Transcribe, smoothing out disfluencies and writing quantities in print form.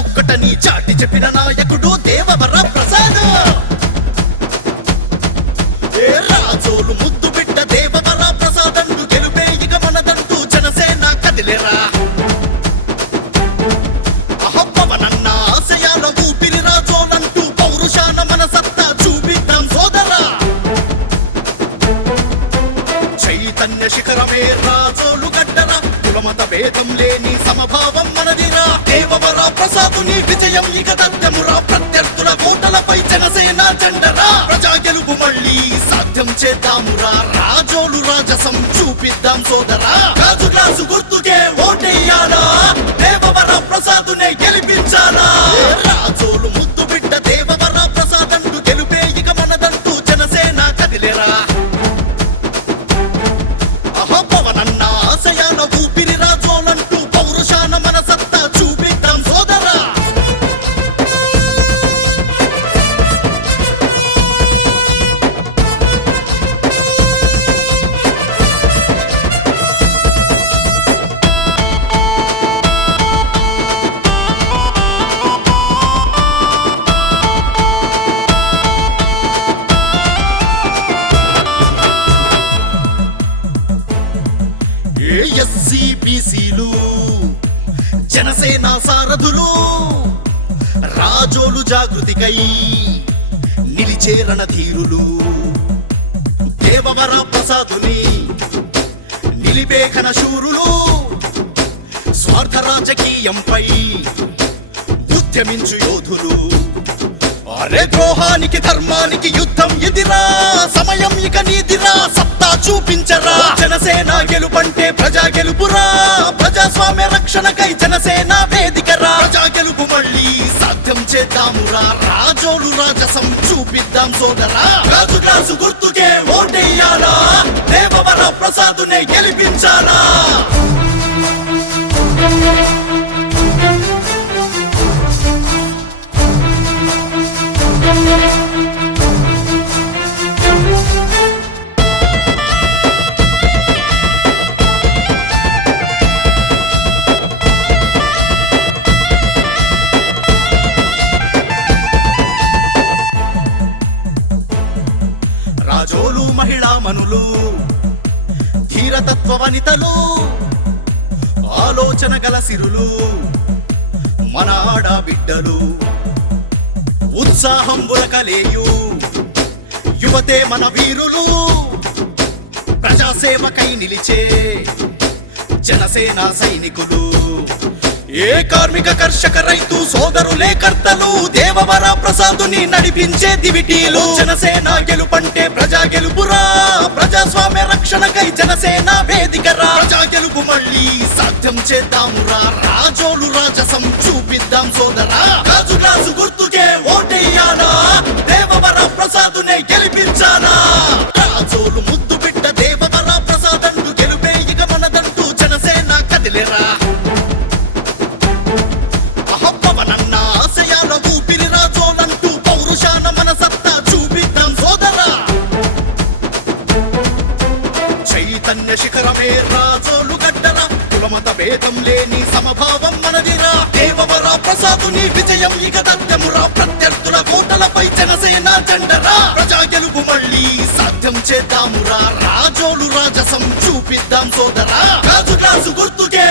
ఒక్కటని చాటి చెప్పిన నాయకుడు దేవవర ప్రసాద్. ఏ రాజోలు ముద్దు బిడ్డ దేవవర ప్రసాద్ అంటూ గెలుపే ఇక మనదంటూ జనసేన కదిలేరా. పవనన్న ఆశయాల ఊపిరి రాజోలంటూ పౌరుషాన మన సత్తా చూపిద్దాం సోదరా. చైతన్య శిఖరమే రాజోలు గడ్డరా, కులమత భేదం లేని సమభావం మనదిరా. దేవవర ప్రసాదుని విజయం ఇక తథ్యమురా, ప్రత్యర్థుల కోటలపై జనసేన జెండరా. ప్రజా గెలుపు మళ్ళీ సాధ్యం చేద్దామురా, రాజోలు రాజసం చూపిద్దాం సోదరా. రాజు గ్లాసు గుర్తుకే ఓటెయ్యాలా, దేవవర ప్రసాదునే గెలిపించాలా. రాజోలు ముద్దు బిడ్డ దేవవర ప్రసాద్ అంటూ గెలుపే ఇక మనదంటూ జనసేన కదిలేరా. పవనన్న ఆశయాల ఊపిరి రాజోలంటూ పౌరుషాన మన సత్తా చూపిద్దాం సోదరా. ఎస్సీ బీసీలు జనసేన సారథులు, రాజోలు జాగృతికై నిలిచే రణధీరులు. దేవవర ప్రసాదుని నిలిపే ఘనశూరులు, స్వార్థ రాజకీయంపై ఉద్యమించు యోధులు. అరే ద్రోహానికి ధర్మానికి యుద్ధం ఎదిరా, సమయం ఇక నీదిరా, సత్తా చూపించరా. జనసేన గెలుపంటే ప్రజా గెలుపురా, ప్రజాస్వామ్య రక్షణకై జనసేన వేదికరా. ప్రజా గెలుపు మళ్ళీ సాధ్యం చేద్దామురా, రాజోలు రాజసం చూపిద్దాం సోదరా. రాజు గ్లాసు గుర్తుకే ఓటెయ్యాలా, దేవవర ప్రసాదునే గెలిపించాలా. రాజోలు మహిళా మనులు, ధీరతత్వ వనితలు, ఆలోచన గల సిరులు, మన ఆడబిడ్డలు. ఉత్సాహం బురకలేయు యువతే మన వీరులు, ప్రజాసేవకై నిలిచే జనసేన సైనికులు. ఏ కార్మిక కర్షక రైతు సోదరులే కర్తలు, దేవవర ప్రసాదుని నడిపించే దివిటీలు. జనసేన గెలుపంటే ప్రజా గెలుపురా, ప్రజాస్వామ్య రక్షణకై జనసేన వేదికరా. ప్రజా గెలుపు మళ్ళీ సాధ్యం చేద్దామురా, రాజోలు రాజసం చూపిద్దాం సోదరా. రాజు గ్లాసు గుర్తుకే ఓటెయ్యాలా, దేవవర ప్రసాదునే గెలిపించాలా. రాజోలు ముద్దు బిడ్డ దేవవర ప్రసాద్ అంటూ గెలుపే ఇక మనదంటూ జనసేన కదిలేరా. పవనన్న ఆశయాల ఊపిరి రాజోలంటూ పౌరుషాన మన సత్తా చూపిద్దాం సోదరా. చైతన్య శిఖరమే రాజోలు గడ్డరా, కులమత భేదం లేని సమభావం మనదిరా. దేవవర ప్రసాదుని విజయం ఇక తథ్యమురా, ప్రత్యర్థుల కోటలపై జనసేన జెండరా. ప్రజా గెలుపు మళ్ళీ సాధ్యం చేద్దామురా, రాజోలు రాజసం చూపిద్దాం సోదరా. రాజు గ్లాసు గుర్తుకే